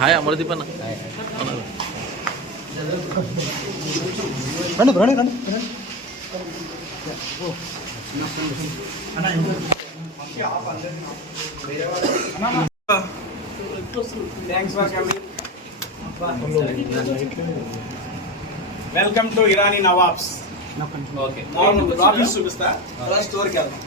Hi Amardeep అన్న. రండి రండి రండి welcome to Irani nawabs. Okay office చూపిస్తా, స్టోర్కి వెళ్దాం.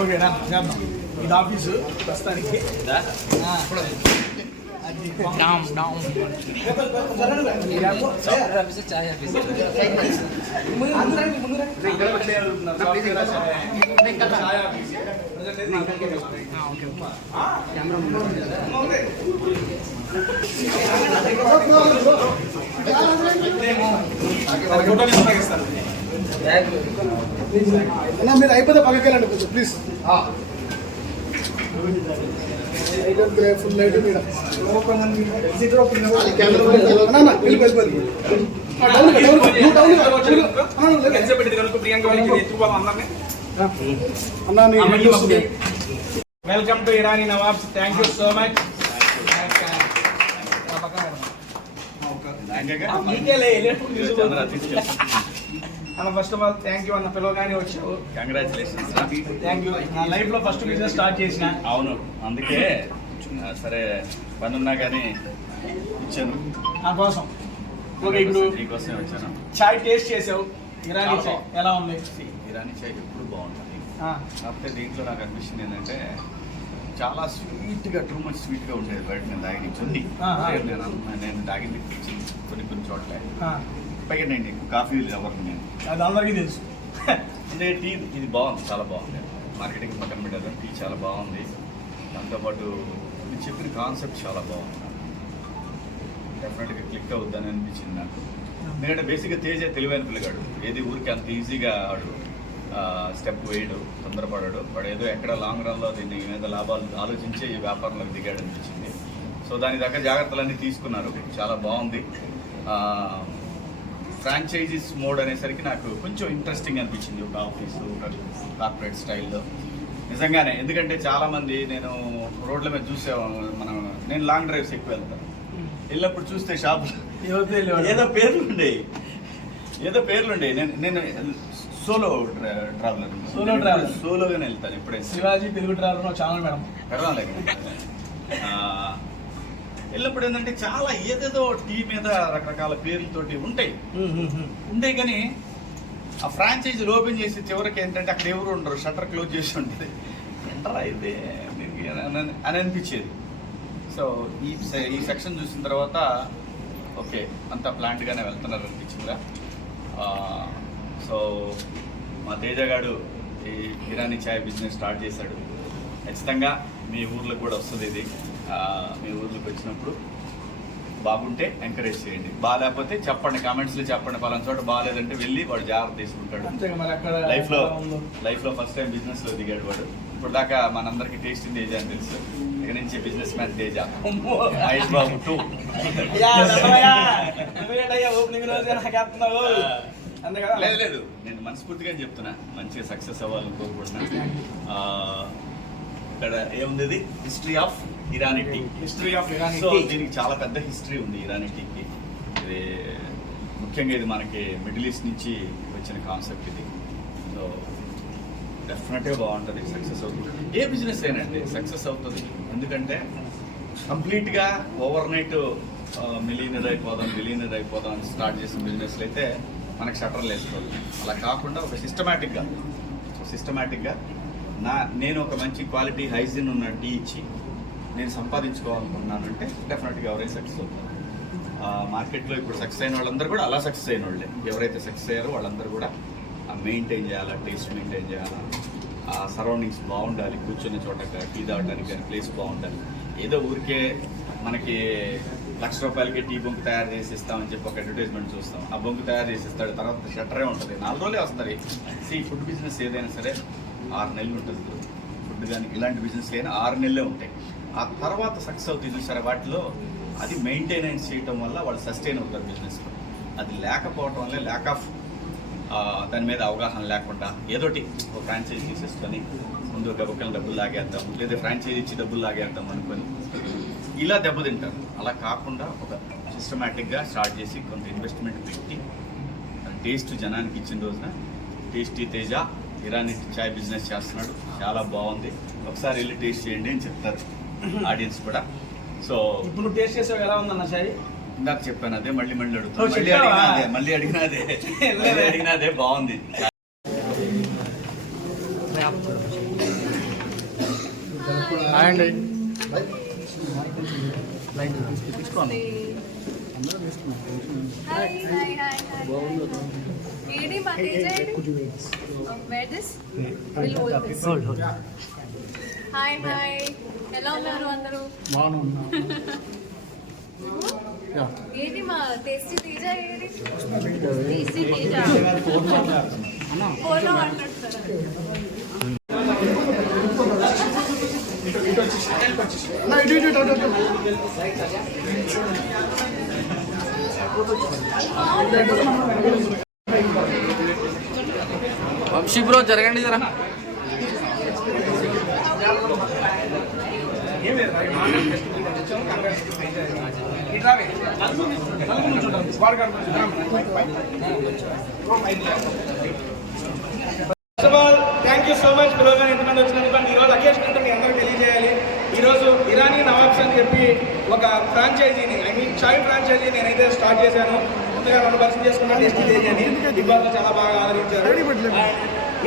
ఓకేనా, ఇది ఆఫీసు ప్రస్తుతానికి. మీరు అయిపోతే పక్కకి వెళ్ళండి కొంచెం ప్లీజ్. ఫుల్ లైట్ మీద welcome to Irani Nawabs. Thank you so much. అన్న first of all thank you అన్న, పిలవగానే వచ్చావు. కంగ్రాచులేషన్స్. Thank you. నా లైఫ్ లో ఫస్ట్ బిజినెస్ స్టార్ట్ చేసిన. అవును, అందుకే సరే పని ఉన్నా కానీ ఇచ్చాను నా కోసం. ఓకే, ఇప్పుడు నీకోసమే వచ్చాను. చాయ్ టేస్ట్ చేసావు. ఇరానీ చాయ్ ఎలా ఉంది? ఇరానీ చాయ్ ఎప్పుడు బాగుంటుంది. కాకపోతే దీంట్లో నాకు అనిపిస్తుంది ఏంటంటే చాలా స్వీట్గా, టూ మచ్ స్వీట్గా ఉండేది బయట నేను తాగిన కొన్ని. నేను తాగింది కొన్ని చోట్ల. పైగా నేను ఎక్కువ కాఫీ ఎవరు నేను, అది అందరికీ తెలుసు. అంటే టీ ఇది బాగుంది, చాలా బాగుంది. మార్కెటింగ్ పక్కన పెట్టారు, టీ చాలా బాగుంది. దాంతోపాటు నేను చెప్పిన కాన్సెప్ట్ చాలా బాగుంది. డెఫినెట్గా క్లిక్ అవుద్దని అనిపించింది నాకు. ఎందుకంటే బేసిక్గా తేజ తెలివైన పిల్లగాడు, ఏది ఊరికి అంత ఈజీగా ఆడు స్టెప్ వేయడు, తొందరపడాడు. వాడు ఏదో ఎక్కడ లాంగ్ రన్లో దీని మీద లాభాలు ఆలోచించే ఈ వ్యాపారంలోకి దిగాడు అనిపించింది. సో దాని దగ్గర జాగ్రత్తలన్నీ తీసుకున్నారు, చాలా బాగుంది. ఫ్రాంచైజీస్ మోడ్ అనేసరికి నాకు కొంచెం ఇంట్రెస్టింగ్ అనిపించింది. ఒక ఆఫీసు, ఒక కార్పొరేట్ స్టైల్లో నిజంగానే. ఎందుకంటే చాలామంది నేను రోడ్ల మీద నేను లాంగ్ డ్రైవ్స్ ఎక్కువ వెళ్తాను. వెళ్ళినప్పుడు చూస్తే షాపులు ఏదో పేర్లుండే. నేను సోలో ట్రావెలర్, సోలోగానే వెళ్తాను ఎప్పుడైనా. Shivaji Telugu traveller channel madam కర్ణాలయ వెళ్ళినప్పుడు ఏంటంటే చాలా ఏదేదో టీ మీద రకరకాల పేర్లతోటి ఉంటాయి కానీ ఆ ఫ్రాంచైజీలు ఓపెన్ చేసి చివరికి ఏంటంటే అక్కడ ఎవరు ఉండరు, షట్టర్ క్లోజ్ చేసి ఉంటుంది. ఎంటరా అయితే అని అనిపించేది. సో ఈ సెక్షన్ చూసిన తర్వాత ఓకే అంతా ప్లాంట్గానే వెళ్తున్నారు అనిపించిందిరా. సో మా తేజగాడు ఈ ఇరానీ చాయ్ బిజినెస్ స్టార్ట్ చేశాడు. ఖచ్చితంగా మీ ఊర్లో కూడా వస్తుంది ఇది. మీ ఊర్లోకి వచ్చినప్పుడు బాగుంటే ఎంకరేజ్ చేయండి, బాగాలేకపోతే చెప్పండి, కామెంట్స్లో చెప్పండి. పలానా చోట బాగాలేదంటే వెళ్ళి వాడు జాగ్రత్త తీసుకుంటాడు. లైఫ్లో ఫస్ట్ టైం బిజినెస్లో దిగాడు వాడు. ఇప్పుడు దాకా మనందరికీ టేస్ట్ తేజ అని తెలుసు. ఇక నుంచి బిజినెస్ మ్యాన్ తేజ. మహేష్ బాబు 2. లేదు, నేను మనస్ఫూర్తిగా చెప్తున్నా, మంచిగా సక్సెస్ అవ్వాలని కోరుకుంటున్నా. ఇక్కడ ఏముంది, history of Irani tea. So దీనికి చాలా పెద్ద హిస్టరీ ఉంది ఇరానీ టీకి. ఇది ముఖ్యంగా ఇది మనకి మిడిల్ ఈస్ట్ నుంచి వచ్చిన కాన్సెప్ట్ ఇది. సో డెఫినెట్గా బాగుంటుంది, సక్సెస్ అవుతుంది. ఏ బిజినెస్ అయినండి సక్సెస్ అవుతుంది. ఎందుకంటే కంప్లీట్గా ఓవర్ నైట్ బిలియనర్ అయిపోదాం అని స్టార్ట్ చేసిన బిజినెస్లు అయితే మనకి షట్టర్లు వేసుకోవాలి. అలా కాకుండా ఒక సిస్టమేటిక్గా నేను ఒక మంచి క్వాలిటీ హైజీన్ ఉన్న టీ ఇచ్చి నేను సంపాదించుకోవాలనుకున్నానంటే డెఫినెట్గా ఎవరైనా సక్సెస్ అవుతారు. మార్కెట్లో ఇప్పుడు సక్సెస్ అయిన వాళ్ళందరూ కూడా అలా సక్సెస్ అయిన వాళ్ళే. ఎవరైతే సక్సెస్ అయ్యారో వాళ్ళందరూ కూడా మెయింటైన్ చేయాలా, టేస్ట్ మెయింటైన్ చేయాలా, ఆ సరౌండింగ్స్ బాగుండాలి, కూర్చున్న చోట టీ తాగడానికి కానీ ప్లేస్ బాగుండాలి. ఏదో ఊరికే మనకి ₹1,00,000కి టీ బొంకు తయారు చేసి ఇస్తామని చెప్పి ఒక అడ్వర్టైజ్మెంట్ చూస్తాం. ఆ బొంకు తయారు చేసి ఇస్తాడు, తర్వాత షట్టరే ఉంటుంది, 4 రోజులే వస్తుంది. ఫుడ్ బిజినెస్ ఏదైనా సరే 6 నెలలు ఉంటుంది. ఫుడ్ కానీ ఇలాంటి బిజినెస్ అయినా 6 నెలలే ఉంటాయి. ఆ తర్వాత సక్సెస్ అవుతుంది చూసారా, వాటిలో అది మెయింటెనెన్స్ చేయటం వల్ల వాళ్ళు సస్టైన్ అవుతారు బిజినెస్లో. అది లేకపోవటం వల్ల ల్యాక్ ఆఫ్ దాని మీద అవగాహన లేకుండా ఏదోటి ఒక ఫ్రాంచైజీ తీసేసుకొని ముందు గబక్కలు డబ్బులు లాగేద్దాం, లేదా ఫ్రాంచైజీ ఇచ్చి డబ్బులు లాగేద్దాం అనుకొని ఇలా దెబ్బతింటారు. అలా కాకుండా ఒక సిస్టమేటిక్గా స్టార్ట్ చేసి కొంత ఇన్వెస్ట్మెంట్ పెట్టి టేస్ట్ జనానికి ఇచ్చిన రోజున టేస్టీ తేజ ఇరానీ చాయ్ బిజినెస్ చేస్తున్నాడు. చాలా బాగుంది, ఒకసారి వెళ్ళి టేస్ట్ చేయండి అని చెప్తారు ఆడియన్స్ కూడా. సో ఇప్పుడు నువ్వు టేస్ట్ చేసావు, ఎలా ఉందన్న చాయ్? ఇందాక చెప్పాను అదే, మళ్ళీ ఓ, అడుగుతాను, చెప్పావా? మళ్ళీ అడిగినదే బాగుంది. అండి ఏడి మా తేజ ఏడి where this will hold this hi hi ఎలా ఉన్నారు అందరూ ఏడి మా టేస్టీ తేజ ఏడి టేస్టీ తేజ ఫోన్ మాట్లాడుతారా వంశీ బ్రో జరగండి జరా. First of all thank you so much పిల్లలు ఎంతమంది వచ్చినందుకు. అండ్ ఈరోజు అకేషన్ అంటే మీ అందరికీ తెలియజేయాలి, ఈరోజు ఇరానీ నవాబ్స్ అని చెప్పి ఒక ఫ్రాంచైజీని, ఐ మీన్ చాయ్ ఫ్రాంచైజీ నేనైతే స్టార్ట్ చేశాను. ముందుగా నన్ను పరిచయం చేసుకున్న టేస్టీ తేజ్ అని బిగ్ బాస్లో చాలా బాగా ఆదరించారు.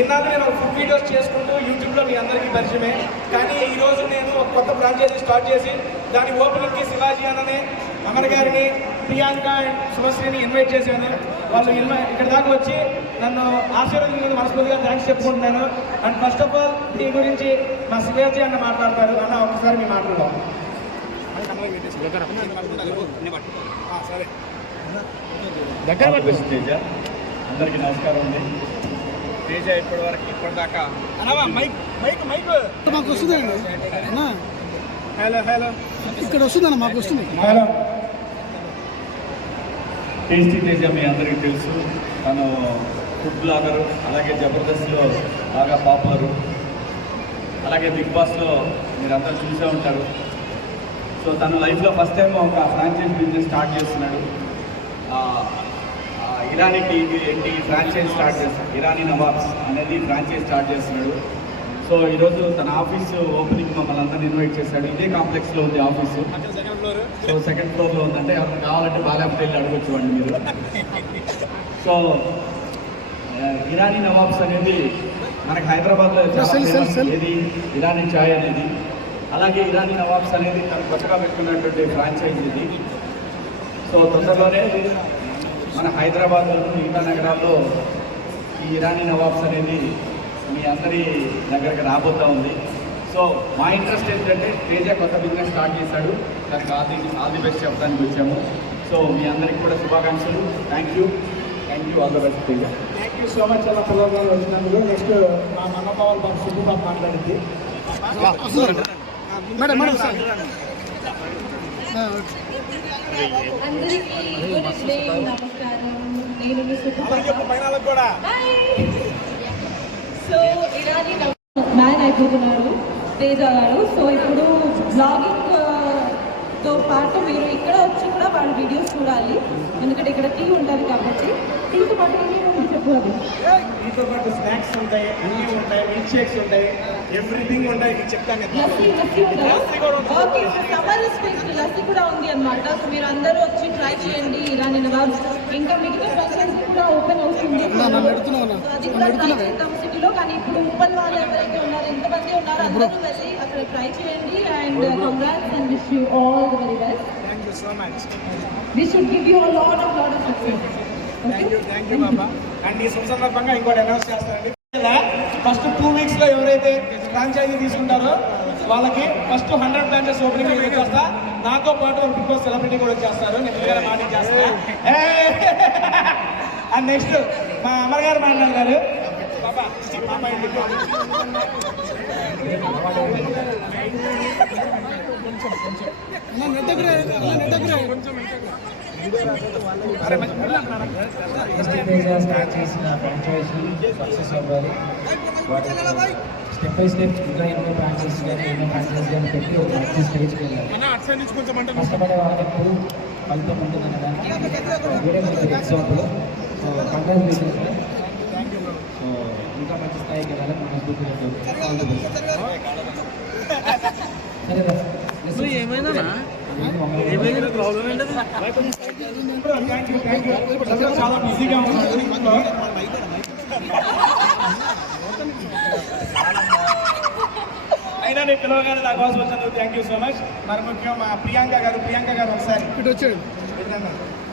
ఇన్నాళ్ళు నేను ఒక ఫుడ్ వీడియోస్ చేసుకుంటూ యూట్యూబ్లో మీ అందరికీ పరిచయమే. కానీ ఈరోజు నేను ఒక కొత్త ఫ్రాంచైజీ స్టార్ట్ చేసి దాని ఓపెనింగ్కి శివాజీ అన్ననే, అమర్ గారిని, ప్రియాంక అండ్ శుభశ్రీని ఇన్వైట్ చేశాను. వాళ్ళు ఇక్కడ దాకా వచ్చి నన్ను ఆశీర్వదించినందుకు మనస్ఫూర్తిగా థ్యాంక్స్ చెప్పుకుంటున్నాను. అండ్ ఫస్ట్ ఆఫ్ ఆల్ దీని గురించి మా శివాజీ అన్న మాట్లాడతారు. అన్న ఒకసారి మీ మాట్లాడదాం. సరే తేజ అందరికీ నమస్కారం అండి. తేజ ఇప్పటిదాకా మాకు వస్తుందండి అన్నా, హలో హలో ఇక్కడ వస్తుందన్న, మాకు వస్తుంది. హలో టేస్టీ తేజ మీ అందరికీ తెలుసు, తను ఫుడ్ బ్లాగరు, అలాగే జబర్దస్త్లో బాగా పాపులరు, అలాగే బిగ్ బాస్లో మీరందరూ చూసే ఉంటారు. సో తన లైఫ్లో ఫస్ట్ టైం ఒక ఫ్రాంచైజ్ బిజినెస్ స్టార్ట్ చేస్తున్నాడు. ఇరానీకి ఏంటి ఫ్రాంచైజ్ స్టార్ట్ చేస్తాడు, ఇరానీ నవాబ్స్ అనేది ఫ్రాంచైజ్ స్టార్ట్ చేస్తున్నాడు. సో ఈరోజు తన ఆఫీసు ఓపెనింగ్ మమ్మల్ని అందరినీ ఇన్వైట్ చేశాడు. ఇదే కాంప్లెక్స్లో ఉంది ఆఫీసు. సో సెకండ్ ఫ్లోర్లో ఉందంటే ఎవరికి కావాలంటే బాలేపతి వెళ్ళి అడగొచ్చు అండి మీరు. సో ఇరానీ నవాబ్స్ అనేది మనకి హైదరాబాద్లో ఇది ఇరానీ చాయ్ అనేది. అలాగే ఇరానీ నవాబ్స్ అనేది తను కొత్తగా పెట్టుకున్నటువంటి ఫ్రాంచైజ్ ఇది. సో తొందరలోనే మన హైదరాబాద్లో మిగతా నగరాల్లో ఈ ఇరానీ నవాబ్స్ అనేది మీ అందరి దగ్గరకు రాబోతూ ఉంది. సో మా ఇంట్రెస్ట్ ఏంటంటే తేజ కొత్త బిజినెస్ స్టార్ట్ చేశాడు, దానికి ఆల్ ది బెస్ట్ చెప్పడానికి వచ్చాము. సో మీ అందరికీ కూడా శుభాకాంక్షలు. Thank you all the best Teja. Thank you so much అలా పిల్లలు వచ్చినందుకు. నెక్స్ట్ మా మన్నపాల్ బాబు సుబ్బు బాబు మాట్లాడింది. మేడం మేడం సార్ అందరికీ గుడ్ ఈవినింగ్, నమస్కారం. నేను మీ ఫైనల్ కూడా సో ఇరానీ మ్యాన్ అయిపోతున్నారు తేజ గారు. సో ఇప్పుడు బ్లాగింగ్ తో పాటు మీరు ఇక్కడ వచ్చి కూడా వాళ్ళ వీడియోస్ చూడాలి, ఎందుకంటే ఇక్కడ టీ ఉంటుంది కాబట్టి. టీతో పాటు చెప్పాలి, దీంతో పాటు స్నాక్స్ ఉంటాయి, అన్నీ ఉంటాయి, మిల్క్ షేక్స్ ఉంటాయి, ఎవ్రీథింగ్ ఉంటాయి. మీకు చెప్తాను ఓకే. సమ్మర్ స్పెషల్ లస్సీ కూడా ఉంది అన్నమాట. సో మీరు అందరూ వచ్చి ట్రై చేయండి ఇరానీ నవాబ్స్. ఇంకా మిగతా ఫ్రాంచైజీ కూడా ఓపెన్ అవుతుంది, అది కూడా ట్రై చేద్దాం సిటీలో. కానీ ఇప్పుడు ఓపెన్ వాళ్ళు ఎవరైతే ఉన్నారో, ఎంతమంది ఉన్నారో అందరూ వెళ్ళి అక్కడ ట్రై చేయండి. And congrats and wish you all the very best. Thank you so much. We should give you a lot of success. Thank you బాబా. అండ్ ఈ శుభ సందర్భంగా ఇంకోటి అనౌన్స్ చేస్తానండి. ఫస్ట్ 2 వీక్స్లో ఎవరైతే ఫ్రాంచైజీ తీసుకుంటారో వాళ్ళకి ఫస్ట్ 100 బ్రాంచెస్ ఓపెనింగ్ వచ్చేస్తా. నాతో పాటు ఒక బిగ్ బాస్ సెలబ్రిటీ కూడా వచ్చేస్తారు. నేను ముందుగా మాట్లాడి చేస్తా. అండ్ నెక్స్ట్ మా అమర్ గారు మాట్లాడారు. పాపా పాపా ఇంటికి అన్న నెట్ దగ్గర స్టార్ట్ చేసిన ఫ్రాంచైజీ సక్సెస్ అవ్వాలి. స్టెప్ బై స్టెప్ ఇంకా ఎన్నో బ్రాంచెస్ కానీ ఎన్నో ఫ్రాంచైజీ కానీ పెట్టి ఒక మంచి స్టేజ్కి వెళ్ళాలి. కష్టపడే వాళ్ళకి ఎప్పుడు ఫలితం ఉంటుందనే దానికి వేరే మనకి example. So congratulations sir. So ఇంకా మంచి స్థాయికి వెళ్ళాలని మనస్ఫూర్తిగా సరే ఏమైనా ప్రాబ్లం ఏంటది? చాలా బిజీగా ఉన్నాను. అయినా నేను పిలవగానే నా కోసం వచ్చినందుకు థ్యాంక్ యూ సో మచ్. మరి ముఖ్యం మా ప్రియాంక గారు ఒకసారి ఇటు వచ్చాడు.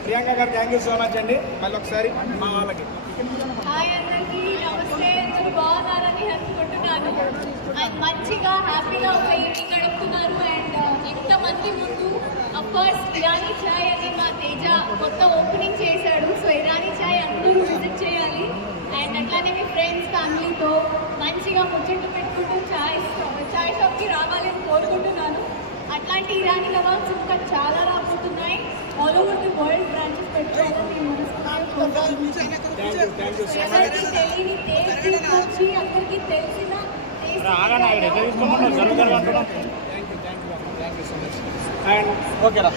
ప్రియాంక గారు థ్యాంక్ యూ సో మచ్ అండి. మళ్ళీ ఒకసారి మా వాళ్ళకి హాయ్ అందరికీ నమస్తే. అందరూ బాగున్నారని అనుకుంటున్నాను. అండ్ మంచిగా హ్యాపీగా ఒక ఈవినింగ్ గడుపుతున్నారు. అండ్ ఇంతమంది ముందు అఫ్కోర్స్ ఇరానీ చాయ్ అని మా తేజ కొత్త ఓపెనింగ్ చేశాడు. సో ఇరానీ చాయ్ అందరూ విజిట్ చేయాలి. అండ్ అట్లానే మీ ఫ్రెండ్స్ ఫ్యామిలీతో మంచిగా ముచ్చట్లు పెట్టుకుంటూ చాయ్ షాప్కి రావాలని కోరుకుంటున్నాను. అట్లాంటి ఇరానీ లవాబ్స్ ఇంకా చాలా రాబోతున్నాయి. All over the world branches పెట్టుకోవాలని ఎవరికి తెలియని టేస్ట్ తీసుకొచ్చి అందరికీ తెలిసిన అండ్ ఓకేరా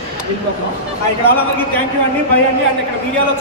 ఇక్కడ వాళ్ళందరికీ థ్యాంక్ యూ అండి. బై అండి. అండ్ ఇక్కడ మీడియాలో